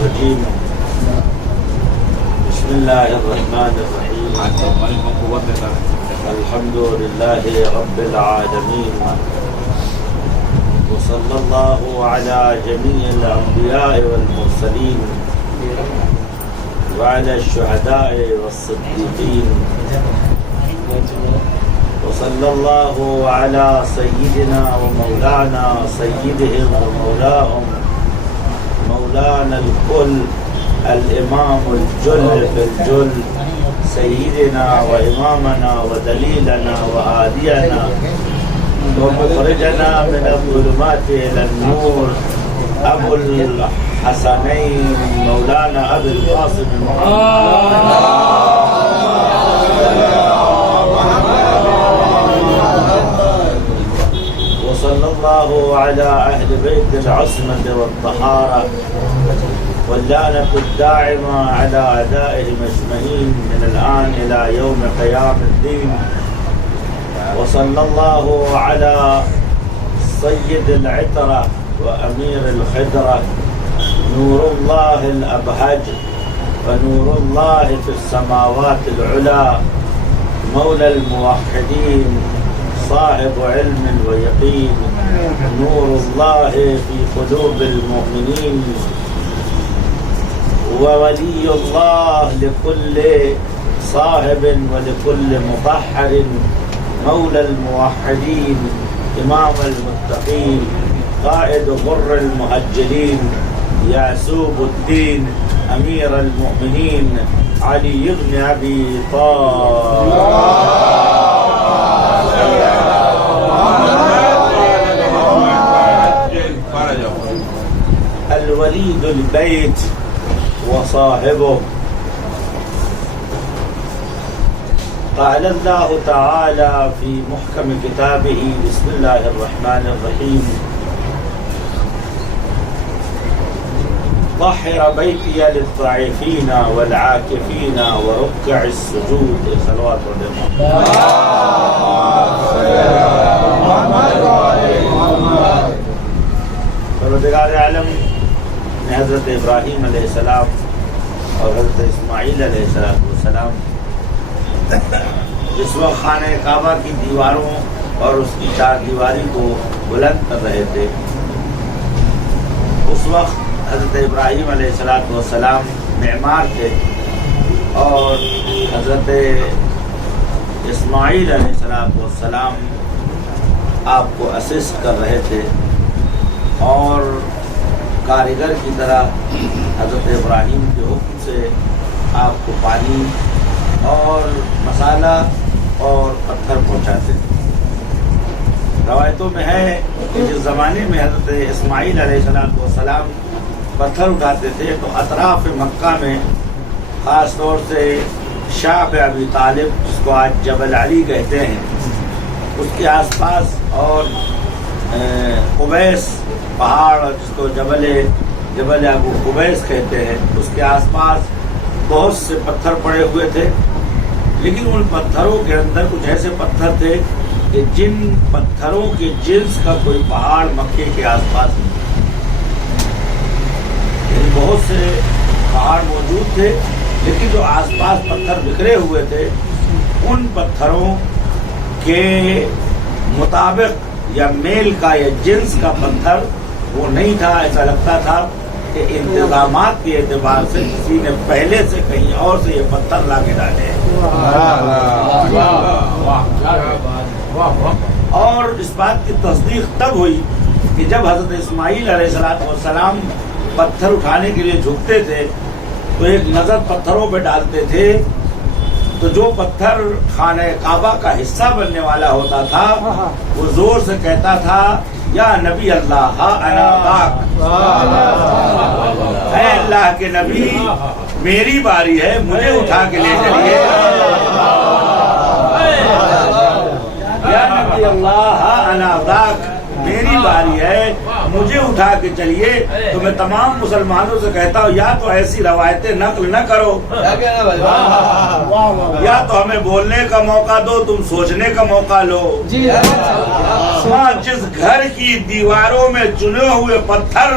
الرجيم بسم الله الرحمن الرحيم الحمد لله رب العالمين وصلى الله على جميع الأنبياء والمرسلين وعلى الشهداء والصديقين وصلى الله على سيدنا ومولانا سيدهم ومولاهم مولانا الكل الإمام الجل في الجل سيدنا وإمامنا ودليلنا وهادينا ومخرجنا من الظلمات إلى النور أبو الحسنين مولانا أبي القاسم وصلى الله على أهل بيت العصمة والطهارة واللعنة الداعمة على أعدائهم أجمعين من الآن إلى يوم قيام الدين وصلى الله على سيد العترة وأمير الخدرة نور الله الأبهج ونور الله في السماوات العلى مولى الموحدين صاحب علم ويقين نور الله في قلوب المؤمنين وولي الله لكل صاحب ولكل مطهر مولى الموحدين إمام المتقين قائد غر المهجلين يعسوب الدين أمير المؤمنين علي بن أبي طالب الوليد البيت وصاحبه. قال الله تعالى في محكم كتابه بسم الله الرحمن الرحيم طهر بيتي للطائفين والعاكفين وركع السجود صلوات پروردگار عالم نے حضرت ابراہیم علیہ السلام اور حضرت اسماعیل علیہ السلام جس وقت خانہ کعبہ کی دیواروں اور اس کی چار دیواری کو بلند کر رہے تھے اس وقت حضرت ابراہیم علیہ السلام معمار تھے اور حضرت اسماعیل علیہ السلام آپ کو اسسٹ کر رہے تھے اور کاریگر کی طرح حضرت ابراہیم کے حکم سے آپ کو پانی اور مسالہ اور پتھر پہنچاتے تھے. روایتوں میں ہے کہ جس زمانے میں حضرت اسماعیل علیہ السلام پتھر اٹھاتے تھے تو اطراف مکہ میں خاص طور سے شعب ابی طالب جس کو آج جبل علی کہتے ہیں اس کے آس پاس اور قبیس پہاڑ جس کو جبل ابو قبیس کہتے ہیں اس کے آس پاس بہت سے پتھر پڑے ہوئے تھے لیکن ان پتھروں کے اندر کچھ ایسے پتھر تھے کہ جن پتھروں کے جنس کا کوئی پہاڑ مکے کے آس پاس نہیں. بہت سے پہاڑ موجود تھے لیکن جو آس پاس پتھر بکھرے ہوئے تھے ان پتھروں کے مطابق یا میل کا یا جنس کا پتھر وہ نہیں تھا. ایسا لگتا تھا کہ انتظامات کے اعتبار سے کسی نے پہلے سے کہیں اور سے یہ پتھر لا کے ڈالے ہیں. اور اس بات کی تصدیق تب ہوئی کہ جب حضرت اسماعیل علیہ السلام پتھر اٹھانے کے لیے جھکتے تھے تو ایک نظر پتھروں پہ ڈالتے تھے تو جو پتھر خانہ کعبہ کا حصہ بننے والا ہوتا تھا وہ زور سے کہتا تھا یا نبی اللہ ہا انا باک، اے اللہ کے نبی میری باری ہے مجھے اٹھا کے لے چلیے. یا نبی اللہ ہا انا باک میری باری ہے مجھے اٹھا کے چلیے. تو میں تمام مسلمانوں سے کہتا ہوں یا تو ایسی روایتیں نقل نہ کرو یا تو ہمیں بولنے کا موقع دو، تم سوچنے کا موقع لو. جس گھر کی دیواروں میں چنے ہوئے پتھر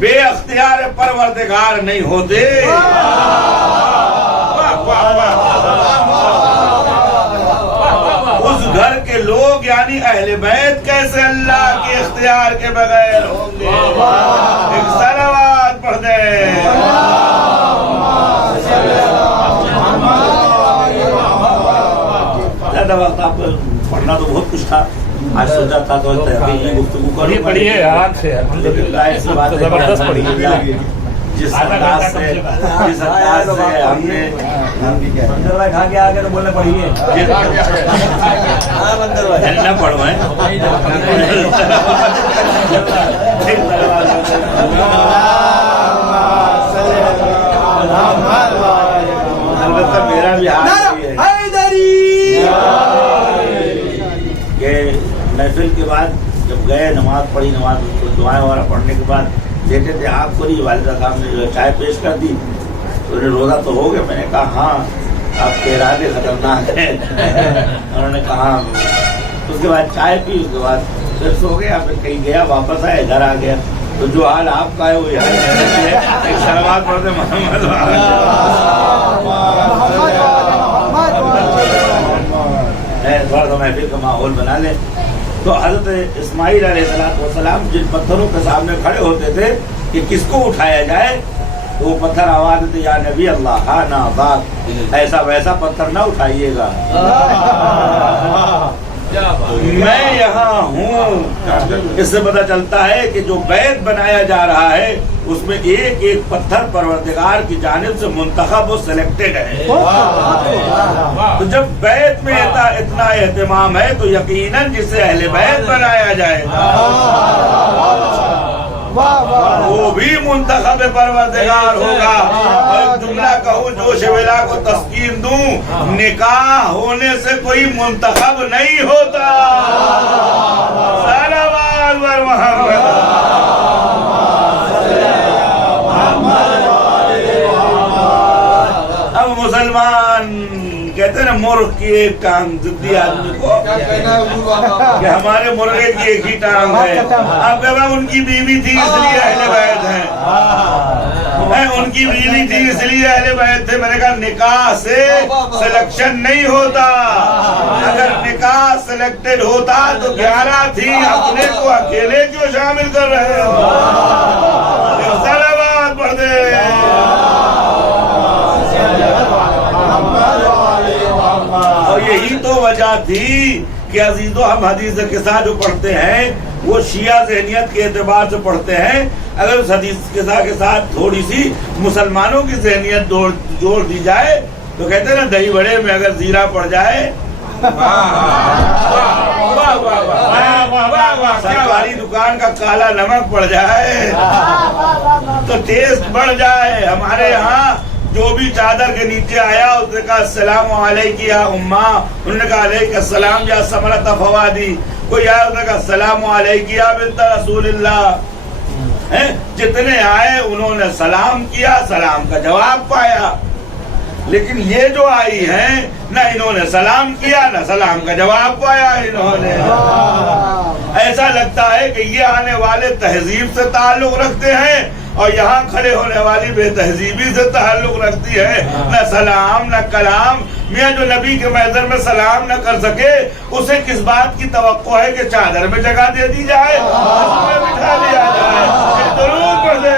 بے اختیار پروردگار نہیں ہوتے. اس گھر کے لوگ یعنی اہل بیت کیسے اللہ کے اختیار کے بغیر ہوں گے؟ ایک صلوات پڑھ دیں. زیادہ وقت آپ پڑھنا تو بہت کچھ تھا، آج سوچا تھا تو تحقیقی گفتگو کروں. پڑھیے آرام سے، زبردست پڑھیے. جس انداز سے ہم نے کھا کے آ کے تو بولنے پڑھیے نہ پڑھوائیں. البتہ میرا بھی حال کہ محفل کے بعد جب گئے نماز پڑھی، نماز دعائیں وغیرہ پڑھنے کے بعد لیٹے تھے، آپ کو نہیں والدہ صاحب نے جو ہے چائے پیش کر دی. تو روزہ تو ہو گیا؟ میں نے کہا ہاں آپ کے ارادے خطرناک ہیں. انہوں نے کہا. اس کے بعد چائے پی، اس کے بعد پھر سو گیا. پھر کہیں گیا، واپس آئے، گھر آ گیا. تو جو حال آپ کا ہے وہی حال ہے. ایک صلوات پڑھتے محمد تھوڑا سا محفل کا ماحول بنا لیں. تو حضرت اسماعیل علیہ السلام جن پتھروں کے سامنے کھڑے ہوتے تھے کہ کس کو اٹھایا جائے، تو وہ پتھر آواز دیتے یا نبی اللہ ہانا بات، ایسا ویسا پتھر نہ اٹھائیے گا، میں یہاں ہوں. اس سے پتہ چلتا ہے کہ جو بیت بنایا جا رہا ہے اس میں ایک ایک پتھر پروردگار کی جانب سے منتخب و سلیکٹڈ ہے. تو جب بیت میں اتنا اہتمام ہے تو یقیناً جسے اہل بیت بنایا جائے گا وہ بھی منتخب پروردگار ہوگا. اور جملہ کہوں جوش ولا کو تسکین دوں، نکاح ہونے سے کوئی منتخب نہیں ہوتا. صلوات بر محمد. اب مسلمان کہتے ہیں نا مرغ کی ایک ٹانگ، ضدی آدمی کو کہ ہمارے مرغے کی ایک ہی ٹانگ ہے. آپ کہتے ہیں ان کی بیوی تھی اس لیے اہل بیت ہیں، ان کی بیوی تھی اس لیے اہل بیت تھے. میں نے کہا نکاح سے سلیکشن نہیں ہوتا. اگر نکاح سلیکٹڈ ہوتا تو 11 تھی، اپنے کو اکیلے کیوں شامل کر رہے ہیں؟ صلوات پڑھ دیں. اور یہی تو وجہ تھی کہ عزیزو ہم حدیث قصہ جو پڑھتے ہیں وہ شیعہ ذہنیت کے اعتبار سے پڑھتے ہیں. اگر اس حدیث قصہ کے ساتھ تھوڑی سی مسلمانوں کی ذہنیت جوڑ دی جائے تو کہتے ہیں نا دہی بڑے میں اگر زیرہ پڑ جائے، سرکاری دکان کا کالا نمک پڑ جائے تو ٹیسٹ بڑھ جائے. ہمارے یہاں جو بھی چادر کے نیچے آیا اس نے کہا السلام علیکی یا اماں، انہوں نے کہا علیک السلام یا ثمرۃ فوادی. کوئی آیا اس نے کہا السلام علیکی یا بنت رسول اللہ. جتنے آئے انہوں نے سلام کیا، سلام کا جواب پایا. لیکن یہ جو آئی ہیں نہ انہوں نے سلام کیا نہ سلام کا جواب پایا انہوں نے. ایسا لگتا ہے کہ یہ آنے والے تہذیب سے تعلق رکھتے ہیں اور یہاں کھڑے ہونے والی بے تہذیبی سے تعلق رکھتی ہے. نہ سلام نہ کلام. میاں جو نبی کے محضر میں سلام نہ کر سکے اسے کس بات کی توقع ہے کہ چادر میں جگہ دے دی جائے، میں بٹھا لیا جائے. درود پڑھ دیں.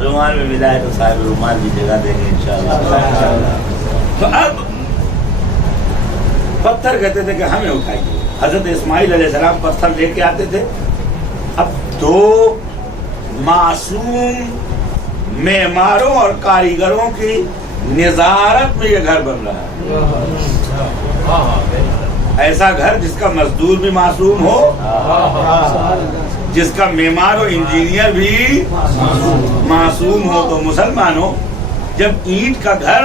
رومان میں ملا ہے تو صاحب رومان بھی جگہ دیں گے انشاءاللہ. تو اب پتھر کہتے تھے کہ ہمیں اٹھائیے. حضرت اسماعیل علیہ السلام پتھر لے کے آتے تھے. اب 2 معصوم معماروں اور کاریگروں کی نظارت میں یہ گھر بن رہا ہے. ایسا گھر جس کا مزدور بھی معصوم ہو، جس کا معمار و انجینئر بھی معصوم ہو. تو مسلمانوں جب اینٹ کا گھر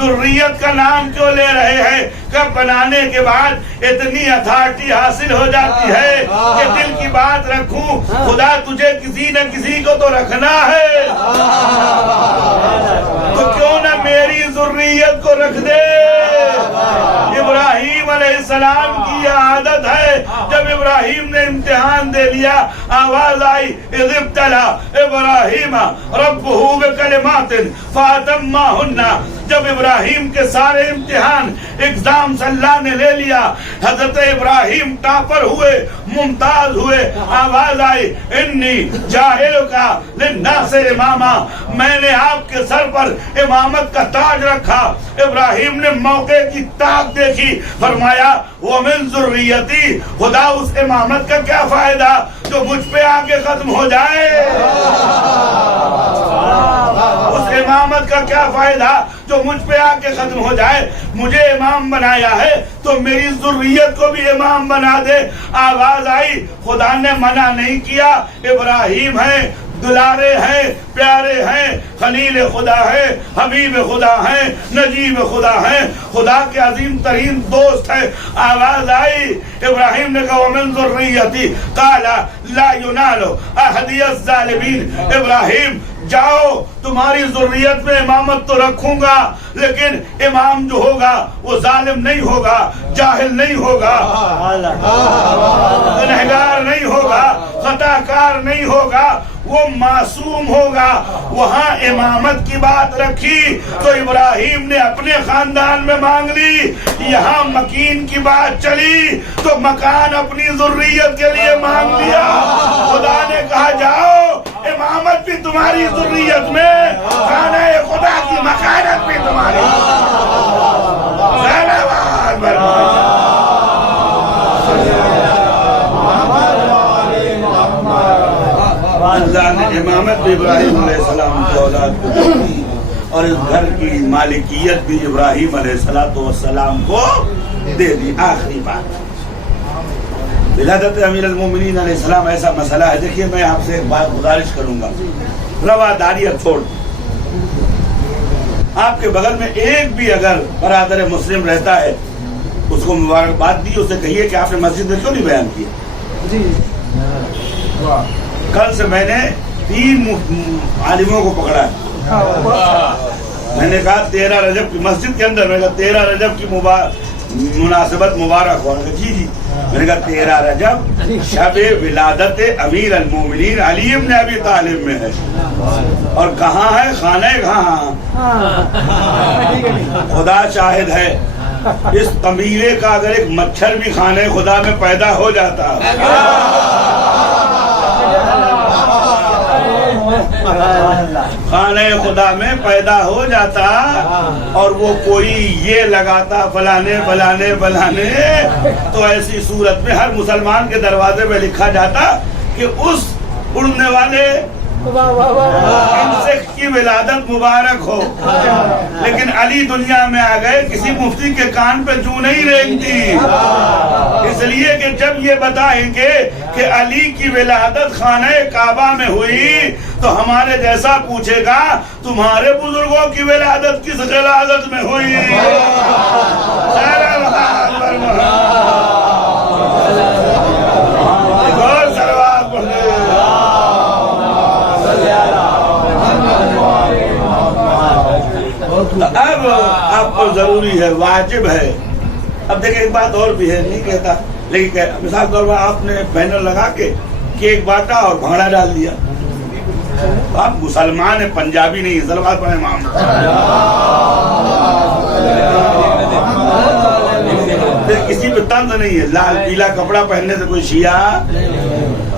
ذریت کا نام کیوں لے رہے ہیں؟ کب بنانے کے بعد اتنی اتھارٹی حاصل ہو جاتی ہے کہ دل کی بات رکھوں، خدا تجھے کسی نہ کسی کو تو رکھنا ہے، تو کیوں نہ میری ذریت کو رکھ دے۔ ابراہیم علیہ السلام کی یہ عادت ہے، جب ابراہیم نے امتحان دے لیا، آواز آئی اذ ابتلی ابراہیم ربہ بکلمات فاتمہن۔ جب ابراہیم کے سارے امتحان ایگزامز اللہ نے لے لیا، حضرت ابراہیم ٹاپر ہوئے، ممتاز ہوئے، آواز آئی انی جاعلک للناس اماما، میں نے آپ کے سر پر امامت کا تاج رکھا۔ ابراہیم نے موقع کی طاق دیکھی، فرمایا ومن ذریتی، خدا اس امامت کا کیا فائدہ جو مجھ پہ آ کے ختم ہو جائے، اس امامت کا کیا فائدہ جو مجھ پہ آ کے ختم ہو جائے، مجھے امام بنایا ہے تو میری ذریت کو بھی امام بنا دے۔ آواز آئی، خدا نے منع نہیں کیا، ابراہیم ہیں، دلارے ہیں، پیارے ہیں، خلیل خدا ہیں، حبیب خدا ہیں، نجیب خدا ہیں، خدا کے عظیم ترین دوست ہیں۔ آواز آئی، ابراہیم نے کہا ومن ذریتی قال لا ینال احدی الظالمین، ابراہیم جاؤ، تمہاری ذریت میں امامت تو رکھوں گا، لیکن امام جو ہوگا وہ ظالم نہیں ہوگا، جاہل نہیں ہوگا، گنہگار نہیں ہوگا، خطا کار نہیں ہوگا، وہ معصوم ہوگا۔ وہاں امامت کی بات رکھی تو ابراہیم نے اپنے خاندان میں مانگ لی، یہاں مکین کی بات چلی تو مکان اپنی ذریت کے لیے مانگ لیا۔ خدا نے کہا جاؤ، امامت بھی تمہاری ذریت میں، خانہ خدا کی مکانت بھی تمہاری۔ اللہ نے امامت بھی ابراہیم علیہ السلام کی اولاد کو دی، اور اس گھر کی مالکیت بھی ابراہیم علیہ السلام کو دے دی۔ آخری بات، ولادت امیر المومنین علیہ السلام ایسا مسئلہ ہے۔ دیکھیے میں آپ سے ایک بات گزارش کروں گا، رواداریت چھوڑ، آپ کے بغل میں ایک بھی اگر برادر مسلم رہتا ہے اس کو مبارکباد دی، اسے کہیے کہ آپ نے مسجد میں کیوں نہیں بیان کیا۔ کل سے میں نے 3 عالموں کو پکڑا ہے، میں نے کہا 13 رجب کی مسجد کے اندر، میں نے کہا 13 رجب کی مناسبت مبارک ہو۔ جی جی، میں نے کہا 13 رجب شب ولادت امیر المومنین علی ابن ابی طالب میں ہے، اور کہاں ہے؟ خانہ کہاں؟ خدا شاہد ہے، اس قبیلے کا اگر ایک مچھر بھی خانہ خدا میں پیدا ہو جاتا، خانہ خدا میں پیدا ہو جاتا، اور وہ کوئی یہ لگاتا فلانے فلانے فلانے، تو ایسی صورت میں ہر مسلمان کے دروازے پہ لکھا جاتا کہ اس اڑنے والے انسیکٹ کی ولادت مبارک ہو۔ لیکن علی دنیا میں آ گئے، کسی مفتی کے کان پہ جو نہیں رینگتی، اس لیے کہ جب یہ بتائیں گے کہ علی کی ولادت خانہ کعبہ میں ہوئی تو ہمارے جیسا پوچھے گا تمہارے بزرگوں کی ولادت کس غلاظت میں ہوئی؟ اب آپ کو ضروری ہے، واجب ہے۔ اب دیکھیں ایک بات اور بھی ہے، نہیں کہتا، لیکن مثال طور پر آپ نے بینر لگا کے کیک بانٹا اور بھانگڑا ڈال دیا، آپ مسلمان ہیں، پنجابی نہیں، سلوات پڑھیں امام۔ کسی پہ طنز نہیں ہے، لال پیلا کپڑا پہننے سے کوئی شیعہ،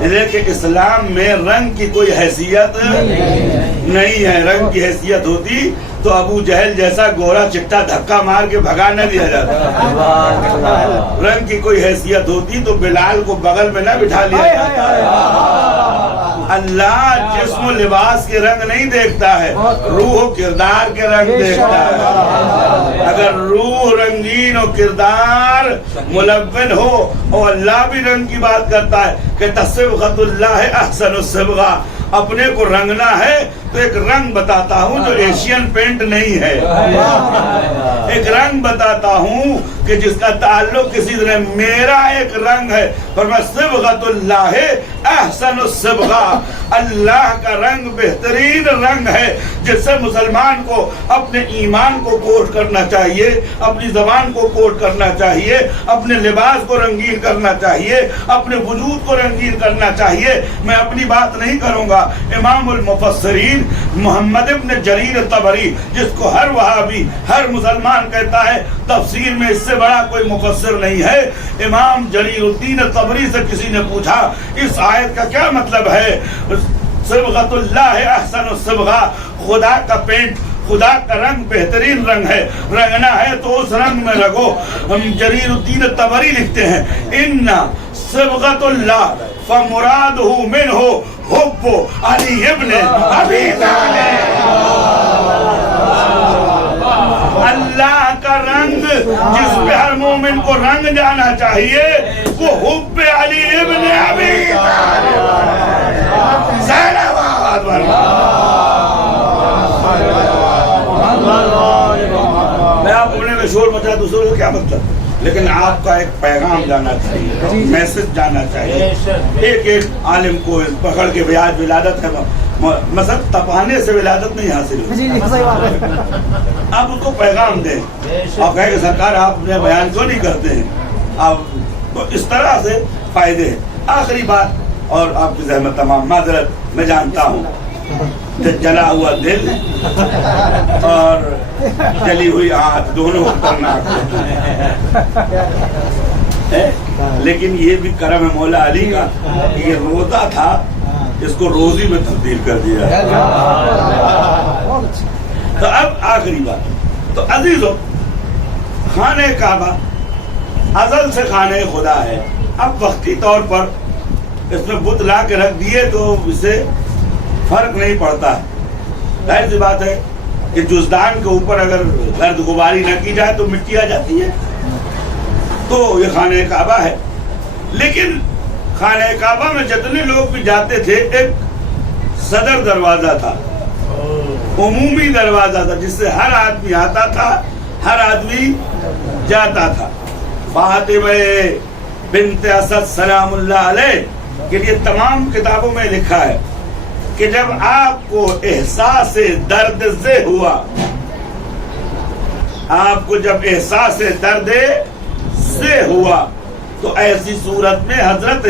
لیکن اسلام میں رنگ کی کوئی حیثیت نہیں ہے۔ رنگ کی حیثیت ہوتی تو ابو جہل جیسا گورا چٹا دھکا مار کے بھگا نہ دیا جاتا، رنگ کی کوئی حیثیت ہوتی تو بلال کو بغل میں نہ بٹھا لیا جاتا۔ اللہ جسم و لباس کے رنگ نہیں دیکھتا ہے، روح و کردار کے رنگ دیکھتا ہے۔ اگر روح رنگین و کردار ملون ہو، اور اللہ بھی رنگ کی بات کرتا ہے کہ تصبغۃ اللہ احسن الصبغہ، اپنے کو رنگنا ہے تو ایک رنگ بتاتا ہوں جو ایشین پینٹ نہیں ہے، ایک رنگ بتاتا ہوں کہ جس کا تعلق کسی طرح، میرا ایک رنگ ہے، فرمایا صبغۃ اللہ احسن الصبغہ، اللہ کا رنگ بہترین رنگ ہے جس سے مسلمان کو اپنے ایمان کو کوٹ کرنا چاہیے، اپنی زبان کو کوٹ کرنا چاہیے، اپنے لباس کو رنگین کرنا چاہیے، اپنے وجود کو رنگین کرنا چاہیے۔ میں اپنی بات نہیں کروں گا، امام المفسرین محمد ابن جریر طبری، جس کو ہر وہابی ہر مسلمان کہتا ہے تفسیر میں اس سے بڑا کوئی مفسر نہیں ہے، امام جریر الدین طبری سے کسی نے پوچھا اس آیت کا کیا مطلب ہے؟ صبغۃ اللہ احسن الصبغہ، خدا کا پینٹ، خدا کا رنگ بہترین رنگ ہے، رنگنا ہے تو اس رنگ میں رگو۔ ہم جریر الدین طبری لکھتے ہیں ان صبغۃ اللہ فمرادہ منہ حب علی ابن ابی طالب، اللہ کا رنگ جس پہ ہر مومن کو رنگ جانا چاہیے وہ حب علی ابن ابی طالب۔ زینب آباد میں آپ بولنے میں شور مچا دوسروں کو کیا مطلب، لیکن آپ کا ایک پیغام جانا چاہیے، میسج جانا چاہیے۔ ایک ایک عالم کو پکڑ کے بیاج ولادت ہے، مثلا تپانے سے ولادت نہیں حاصل ہوتی، آپ اس کو پیغام دیں اور کہیں کہ سرکار آپ اپنے بیان کیوں نہیں کرتے ہیں، آپ تو اس طرح سے فائدے ہیں۔ آخری بات، اور آپ کی زحمت تمام معذرت، میں جانتا ہوں جلا ہوا دل اور جلی ہوئی آنکھ دونوں کرنا، لیکن یہ بھی کرم ہے مولا علی کا کہ یہ روزہ تھا، اس کو روزی میں تبدیل کر دیا۔ تو اب آخری بات، تو عزیزو، خانہ کعبہ ازل سے خانہ خدا ہے، اب وقتی طور پر اس میں بت لا کے رکھ دیے تو اس سے فرق نہیں پڑتا ہے۔ ظاہر سی بات ہے کہ جزدان کے اوپر اگر گرد غباری نہ کی جائے تو مٹی آ جاتی ہے، تو یہ خانہ کعبہ ہے۔ لیکن خانہ کعبہ میں جتنے لوگ بھی جاتے تھے، ایک صدر دروازہ تھا، عمومی دروازہ تھا جس سے ہر آدمی آتا تھا، ہر آدمی جاتا تھا۔ فاطمہ بنت اسد سلام اللہ علیہ کے لیے تمام کتابوں میں لکھا ہے کہ جب آپ کو احساس درد سے ہوا، آپ کو جب احساس درد سے ہوا تو ایسی صورت میں حضرت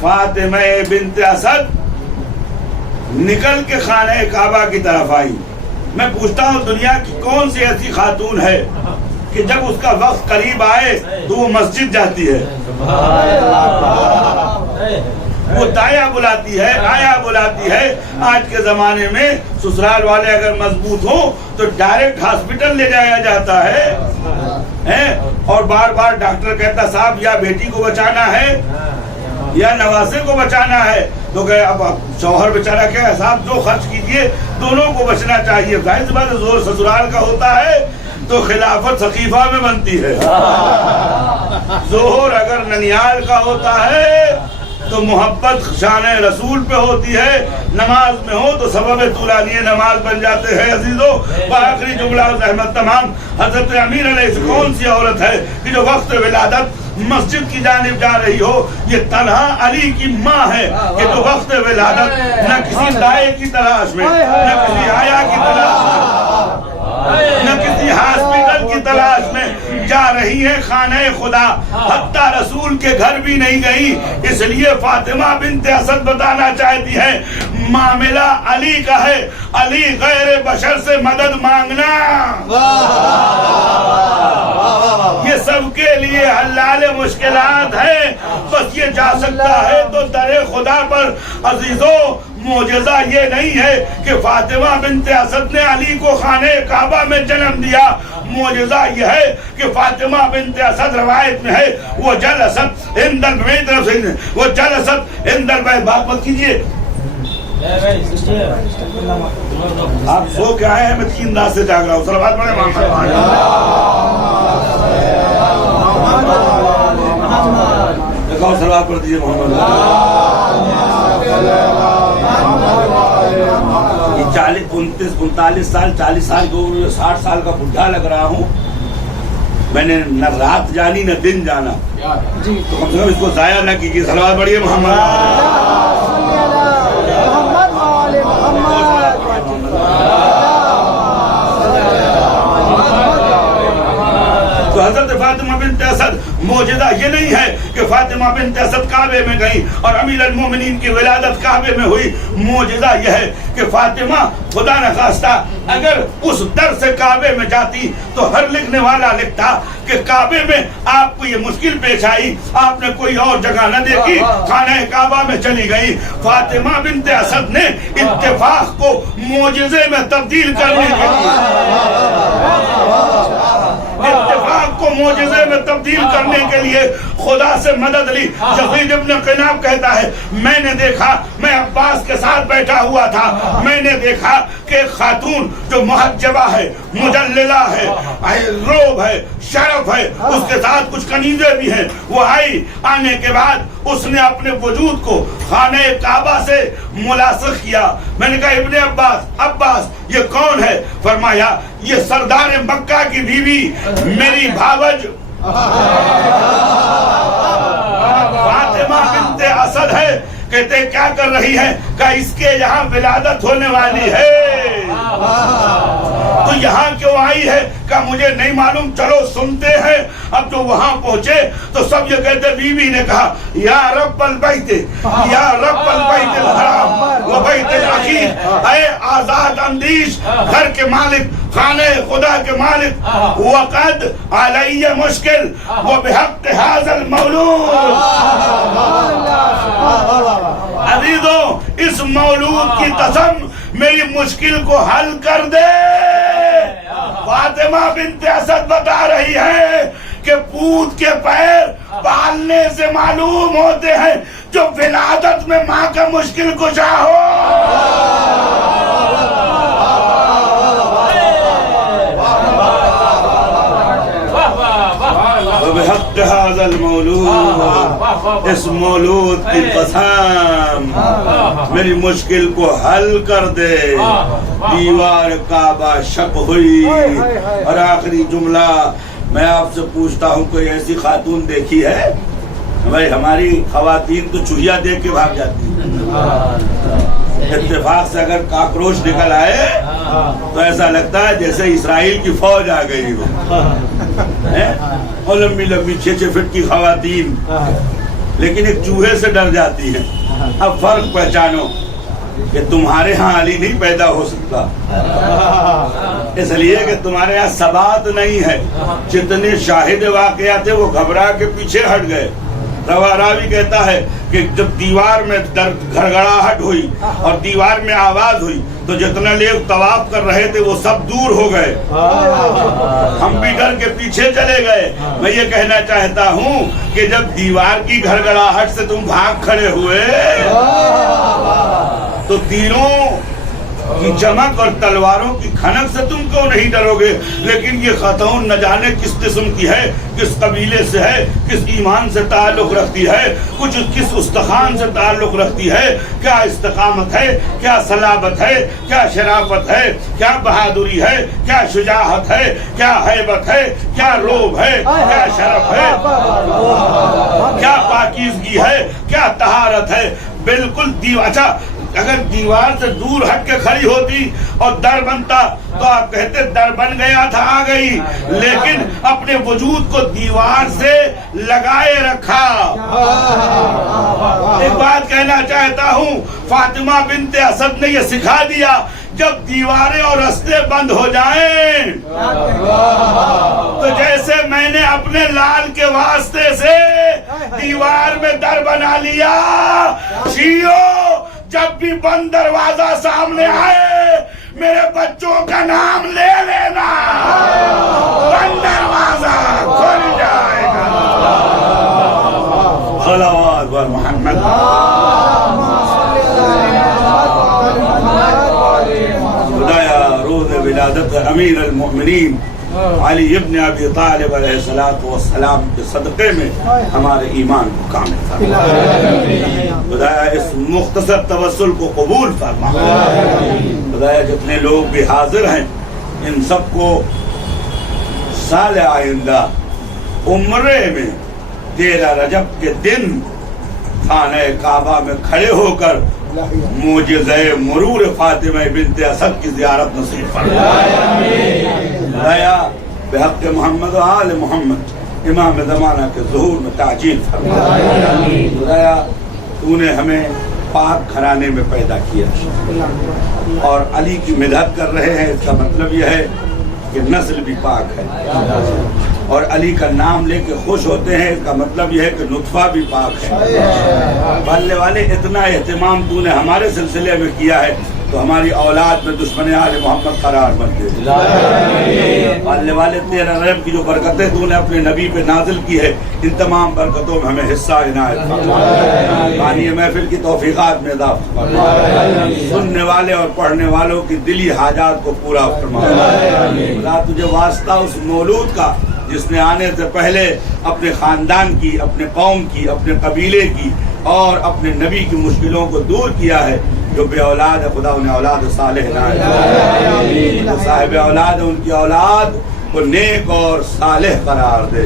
فاطمہ بنت اسد نکل کے خانہ کعبہ کی طرف آئی۔ میں پوچھتا ہوں دنیا کی کون سی ایسی خاتون ہے کہ جب اس کا وقت قریب آئے تو وہ مسجد جاتی ہے، وہ دایا بلاتی ہے، آیا بلاتی ہے۔ آج کے زمانے میں سسرال والے اگر مضبوط ہوں تو ڈائریکٹ ہاسپٹل لے جایا جاتا ہے، اور بار بار ڈاکٹر کہتا صاحب یا بیٹی کو بچانا ہے یا نواسے کو بچانا ہے، تو کہ اب شوہر بیچارہ کیا ہے صاحب جو خرچ کیجئے دونوں کو بچنا چاہیے۔ ظاہر سی بات ہے زور سسرال کا ہوتا ہے تو خلافت ثقیفہ میں بنتی ہے، زہر اگر ننیال کا ہوتا ہے تو محبت شان رسول پہ ہوتی ہے، نماز میں ہو تو سبب طولانی نماز بن جاتے ہیں۔ عزیزو، آخری جملہ زحمت تمام، حضرت امیر علیہ سے کون سی عورت ہے کہ جو وقت ولادت مسجد کی جانب جا رہی ہو؟ یہ تنہا علی کی ماں ہے کہ جو وقت ولادت نہ کسی دائے کی تلاش میں، نہ کسی آیا کی تلاش میں، نہ کسی ہاسپٹل کی تلاش میں جا رہی ہے خانہ خدا، حتیٰ رسول کے گھر بھی نہیں گئی۔ اس لیے فاطمہ بنت اسد بتانا چاہتی ہے معاملہ علی کا ہے، علی غیر بشر سے مدد مانگنا یہ سب کے لیے حلال مشکلات ہے، بس یہ جا سکتا ہے تو در خدا پر۔ عزیزو، معجزہ یہ نہیں ہے کہ فاطمہ بنت اسد نے علی کو خانہ کعبہ میں جنم دیا، معجزہ یہ ہے کہ فاطمہ بنت اسد روایت میں ہے وہ جلست عند البیت، وہ جلست عند البیت۔ بات مت کیجئے، آپ سو کے آئے ہیں، میں 3 رات سے جاگ رہا ہوں۔ صلوات پڑھیں محمد، صلوات پڑھ دیجئے محمد۔ 39 سال 40 سال کی عمر میں 60 سال کا بڈھا لگ رہا ہوں. میں نے نہ رات جانی نہ دن جانا. تو کم سے کم اس کو ضائع نہ کیجیے. صلوات پڑھیے محمد. تو حضرت فاطمہ بنت اسد معجزہ یہ نہیں ہے کہ فاطمہ بنت اسد کعبے میں گئی اور امیر المومنین کی ولادت کعبے میں ہوئی. معجزہ یہ ہے کہ فاطمہ خدا نخواستہ اگر اس در سے کعبے میں جاتی تو ہر لکھنے والا لکھتا کہ کعبے میں آپ کو یہ مشکل پیش آئی, آپ نے کوئی اور جگہ نہ دیکھی, خانہ کعبہ میں چلی گئی. فاطمہ بنت اسد نے اتفاق کو معجزے میں تبدیل کرنے کے لیے اتفاق کو معجزے میں تبدیل کرنے کے لیے خدا سے مدد لی. یزید ابن قناب کہتا ہے میں نے دیکھا, میں عباس کے ساتھ بیٹھا ہوا تھا, میں نے دیکھا کہ ایک خاتون جو محجبہ ہے, مجللہ ہے, روب ہے, شرف ہے, اس کے ساتھ کچھ کنیزیں بھی ہیں, وہ آئی. آنے کے بعد اس نے اپنے وجود کو خانہ کعبہ سے ملاصق کیا. میں نے کہا ابن عباس یہ کون ہے؟ فرمایا یہ سردار مکہ کی بیوی میری بھاوج فاطمہ بنت اسد ہے. کہتے کیا کر رہی ہے؟ کہ اس کے یہاں ولادت ہونے والی ہے. تو یہاں کیوں آئی ہے؟ کہ مجھے نہیں معلوم, چلو سنتے ہیں. اب جو وہاں پہنچے تو سب یہ کہتے, بیوی نے کہا یا رب البیت, یا رب البیت الحرام و بیت العتیق, اے آزاد اندیش گھر کے مالک, خانہ خدا کے مالک, وقد علی مشکل و بحق ھذا المولود. عزیزوں اس مولود کی قسم میری مشکل کو حل کر دے. فاطمہ بنت اسد بتا رہی ہے کہ پوت کے پیر پالنے سے معلوم ہوتے ہیں, جو ولادت میں ماں کا مشکل کشا ہو. بحق ھذا المولود, اس مولود کی قسم میری مشکل کو حل کر دے. دیوار کعبہ شق ہوئی. اور آخری جملہ میں آپ سے پوچھتا ہوں, کوئی ایسی خاتون دیکھی ہے؟ بھائی ہماری خواتین تو چوہیا دیکھ کے بھاگ جاتی ہیں. اتفاق سے اگر کاکروچ نکل آئے تو ایسا لگتا ہے جیسے اسرائیل کی فوج آ گئی ہو. اور لمبی لمبی 6 فٹ کی خواتین, لیکن ایک چوہے سے ڈر جاتی ہیں. اب فرق پہچانو کہ تمہارے ہاں علی نہیں پیدا ہو سکتا, اس لیے کہ تمہارے ہاں ثبات نہیں ہے. جتنے شاہد واقعات تھے وہ گھبرا کے پیچھے ہٹ گئے. راوی کہتا ہے کہ جب دیوار میں گھڑگڑاہٹ ہوئی اور دیوار میں آواز ہوئی تو جتنے لوگ طواف کر رہے تھے وہ سب دور ہو گئے, ہم بھی ڈر کے پیچھے چلے گئے. میں یہ کہنا چاہتا ہوں کہ جب دیوار کی گھڑگڑاہٹ سے تم بھاگ کھڑے ہوئے تو تیروں کی چمک اور تلواروں کی کھنک سے تم کیوں نہیں ڈرو گے؟ لیکن یہ خاتون نہ جانے کس قسم کی ہے, کس قبیلے سے ہے, کس ایمان سے تعلق رکھتی ہے, کس استخوان سے تعلق رکھتی ہے, کیا استقامت ہے, کیا صلابت ہے, کیا شرافت ہے, کیا بہادری ہے, کیا شجاعت ہے, کیا ہیبت ہے, کیا روب ہے, کیا شرف ہے, کیا پاکیزگی ہے, کیا طہارت ہے. بالکل اچھا اگر دیوار سے دور ہٹ کے کھڑی ہوتی اور در بنتا تو آپ کہتے در بن گیا تھا, آ گئی, لیکن اپنے وجود کو دیوار سے لگائے رکھا. ایک بات کہنا چاہتا ہوں, فاطمہ بنت اسد نے یہ سکھا دیا, جب دیواریں اور رستے بند ہو جائیں تو جیسے میں نے اپنے لال کے واسطے سے دیوار میں در بنا لیا, شیعو جب بھی بند دروازہ سامنے آئے میرے بچوں کا نام لے لینا, بند دروازہ کھل جائے گا. صلوات بر محمد. خدایا روز ولادت امیر المؤمنین علی ابن ابی طالب علیہ السلام کے صدقے میں ہمارے ایمان کو کامل فرما. خدایا اس مختصر توسل کو قبول فرما. خدایا جتنے لوگ بھی حاضر ہیں ان سب کو سال آئندہ عمرے میں 13 رجب کے دن خانہ کعبہ میں کھڑے ہو کر معجزہ مرور فاطمہ بنت اسد کی زیارت نصیب فرما. خدایا بحق محمد و آل محمد امام زمانہ کے ظہور میں تعجیل فرما. خدایا تو نے ہمیں پاک گھرانے میں پیدا کیا اور علی کی مدحت کر رہے ہیں. اس کا مطلب یہ ہے کہ نسل بھی پاک ہے اور علی کا نام لے کے خوش ہوتے ہیں. اس کا مطلب یہ ہے کہ نطفہ بھی پاک ہے. بلے والے اتنا اہتمام تو نے ہمارے سلسلے میں کیا ہے تو ہماری اولاد میں دشمن آل محمد قرار مت دے. بلے والے 13 رجب کی جو برکتیں تو نے اپنے نبی پہ نازل کی ہے ان تمام برکتوں میں ہمیں حصہ عنایت فرما. بانی محفل کی توفیقات میں اضافہ فرما. سننے والے اور پڑھنے والوں کی دلی حاجات کو پورا فرما. خدا تجھے واسطہ اس مولود کا جس نے آنے سے پہلے اپنے خاندان کی، اپنے قوم کی، اپنے قبیلے کی اور اپنے نبی کی مشکلوں کو دور کیا ہے. جو بے اولاد ہے خدا انہیں اولاد صالح عنایت فرما. صاحب اولاد ہے ان کی اولاد کو نیک اور صالح قرار دے.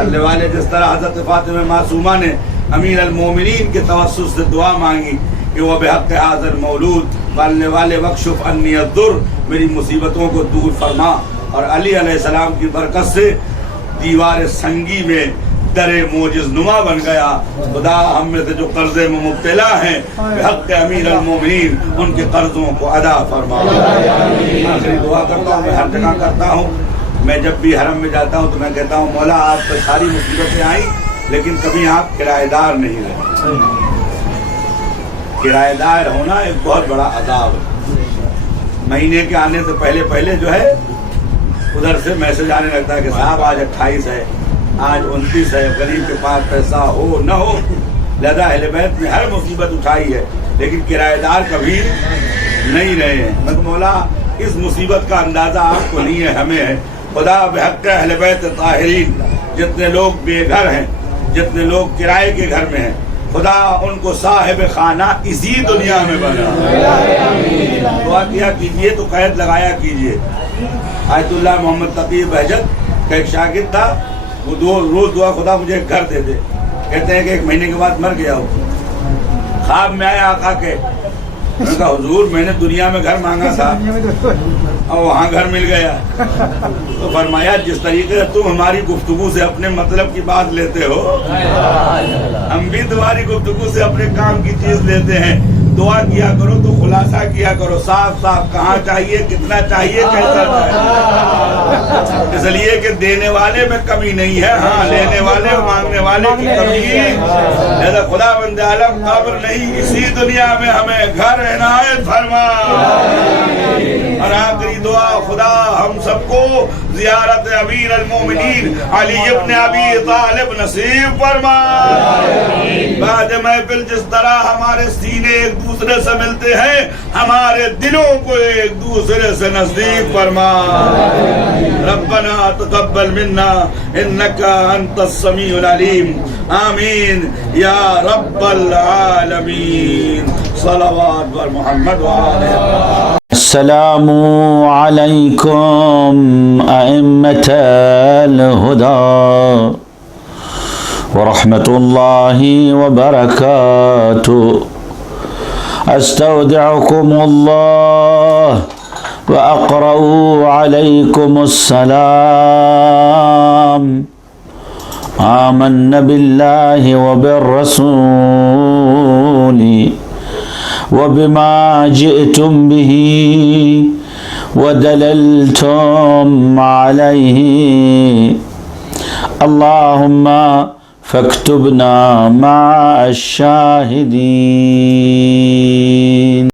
اللہ والے جس طرح حضرت فاطمہ معصومہ نے امیر المومنین کے توسل سے دعا مانگی کہ وہ بحق حاضر مولود بالنے والے وکشف انی الضر میری مصیبتوں کو دور فرما. اور علی علیہ السلام کی برکت سے دیوار سنگی میں در موجز نما بن گیا. خدا ہم میں سے جو قرضے میں مبتلا ہیں بحق امیر المومنین ان کے قرضوں کو ادا فرما. آخری دعا کرتا ہوں، میں ہر جگہ کرتا ہوں. میں جب بھی حرم میں جاتا ہوں تو میں کہتا ہوں مولا آپ پر ساری مصیبتیں آئیں لیکن کبھی آپ کرایہ دار نہیں رہے. کرایہ دار ہونا ایک بہت بڑا عذاب ہے. مہینے کے آنے سے پہلے جو ہے ادھر سے میسج آنے لگتا ہے کہ صاحب آج 28 ہے، آج 29 ہے، غریب کے پاس پیسہ ہو نہ ہو. لہذا اہل بیت نے ہر مصیبت اٹھائی ہے لیکن کرایہ دار کبھی نہیں رہے ہیں. مگر مولا اس مصیبت کا اندازہ آپ کو نہیں ہے، ہمیں ہے. خدا بحق اہل بیت طاہرین جتنے لوگ بے گھر ہیں، جتنے لوگ کرائے کے گھر میں ہیں، خدا ان کو صاحب خانہ اسی دنیا میں بنا. دعا کیا کیجئے تو قید لگایا کیجئے. آیت اللہ محمد تقی بہجت کا ایک شاگرد تھا، وہ روز دعا خدا مجھے ایک گھر دے دے. کہتے ہیں کہ 1 مہینے کے بعد مر گیا ہو. خواب میں آیا آقا کے، میں نے کہا حضور میں نے دنیا میں گھر مانگا تھا اور وہاں گھر مل گیا. تو فرمایا جس طریقے سے تم ہماری گفتگو سے اپنے مطلب کی بات لیتے ہو ہم بھی تمہاری گفتگو سے اپنے کام کی چیز لیتے ہیں. دعا کیا کرو تو خلاصہ کیا کرو، صاف صاف کہاں چاہیے، کتنا چاہیے، کیسا چاہیے. اس لیے کہ دینے والے میں کمی نہیں ہے، ہاں لینے والے اور مانگنے والے کی کمی. لہذا خدا بند عالم قابل نہیں، اسی دنیا میں ہمیں گھر عنایت فرما. اور آخری دعا خدا ہم سب کو زیارت امیر المومنین علی ابن ابی طالب نصیب فرما. بعد محفل جس طرح ہمارے سینے ایک دوسرے سے ملتے ہیں ہمارے دلوں کو ایک دوسرے سے نزدیک فرما. ربنا تقبل منا انك انت السميع العليم. آمین یا رب العالمین. صلوات بر محمد وآلہ. السلام علیکم ائمة الہدی ورحمۃ اللہ وبرکاتہ. استودعكم الله وأقرأ عليكم السلام. آمنا بالله وبالرسول وبما جئتم به ودللتم عليه. اللهم فاكتبنا مع الشاهدين.